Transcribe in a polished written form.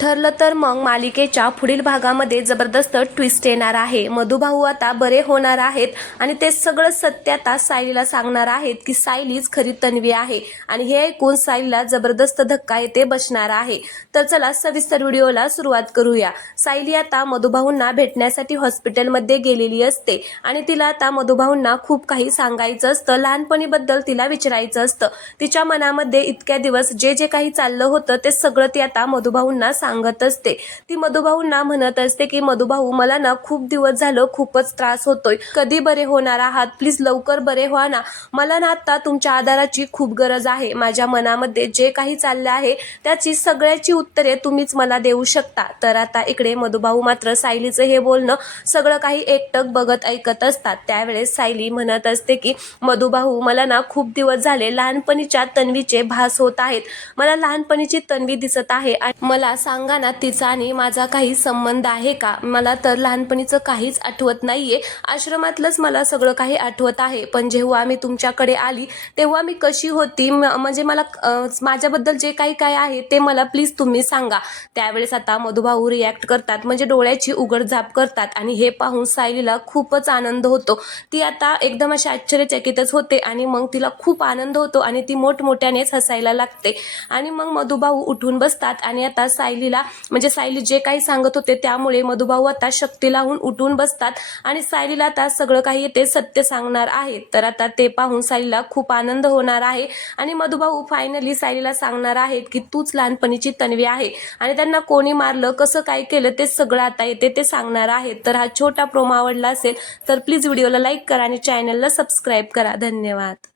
ठरलं तर मग मालिकेच्या पुढील भागामध्ये जबरदस्त ट्विस्ट येणार आहे। मधुभाऊ आता बरे होणार आहेत आणि ते सगळं सत्य आता सायलीला सांगणार आहेत की सायलीच खरी तन्वी आहे आणि हे ऐकून सायलीला जबरदस्त धक्का येते बसणार आहे। तर चला सविस्तर व्हिडिओला सुरुवात करूया। सायली आता मधुभाऊंना भेटण्यासाठी हॉस्पिटलमध्ये गेलेली असते आणि तिला आता मधुभाऊंना खूप काही सांगायचं असतं, लहानपणीबद्दल तिला विचारायचं असतं। तिच्या मनामध्ये इतक्या दिवस जे जे काही चाललं होतं ते सगळं ती आता मधुभाऊंना सांगत असते। ती मधुभाऊंना म्हणत असते की मधुभाऊ, मला ना खूप दिवस झालं खूपच त्रास होतोय, कधी बरे होणार आहात, प्लीज लवकर बरे व्हा ना, मला ना आता तुमच्या आधाराची खूप गरज आहे। माझ्या मनामध्ये जे काही चाललं आहे त्याची सगळ्याची उत्तरे तुम्हीच मला देऊ शकता। तर आता इकडे मधुभाऊ मात्र सायलीचं हे बोलणं सगळं काही एकटक बघत ऐकत असतात। त्यावेळेस सायली म्हणत असते की मधुभाऊ, मला ना खूप दिवस झाले लहानपणीच्या तन्वीचे भास होत आहेत, मला लहानपणीची तन्वी दिसत आहे आणि मला सांगा ना तिचा आणि माझा काही संबंध आहे का? मला तर लहानपणीचं काहीच आठवत नाहीये, आश्रमातलंच मला सगळं काही आठवत आहे, पण जेव्हा मी तुमच्याकडे आली तेव्हा मी कशी होती, म्हणजे मला माझ्याबद्दल जे काही काय आहे ते मला प्लीज तुम्ही सांगा। त्यावेळेस आता मधुभाऊ रिॲक्ट करतात, म्हणजे डोळ्याची उघडझाप करतात आणि हे पाहून सायलीला खूपच आनंद होतो। ती आता एकदम अशी आश्चर्यचकितच होते आणि मग तिला खूप आनंद होतो आणि ती मोठमोठ्यानेच हसायला लागते आणि मग मधुभाऊ उठून बसतात आणि आता सायलीला, म्हणजे सायली जे काही सांगत होते त्यामुळे मधुभाऊ आता शक्ती लावून उठून बसतात आणि सायलीला आता सगळं काही ते सत्य सांगणार आहेत। तर आता ते पाहून सायलीला खूप आनंद होणार आहे आणि मधुभाऊ फायनली सायलीला सांगणार आहेत की तूच लहानपणीची तन्वी आहे आणि त्यांना कोणी मारलं, कसं काय केलं ते सगळं आता येते ते सांगणार आहेत। तर हा छोटा प्रोमो आवडला असेल तर प्लीज व्हिडिओला लाईक करा आणि चॅनलला सबस्क्राईब करा। धन्यवाद।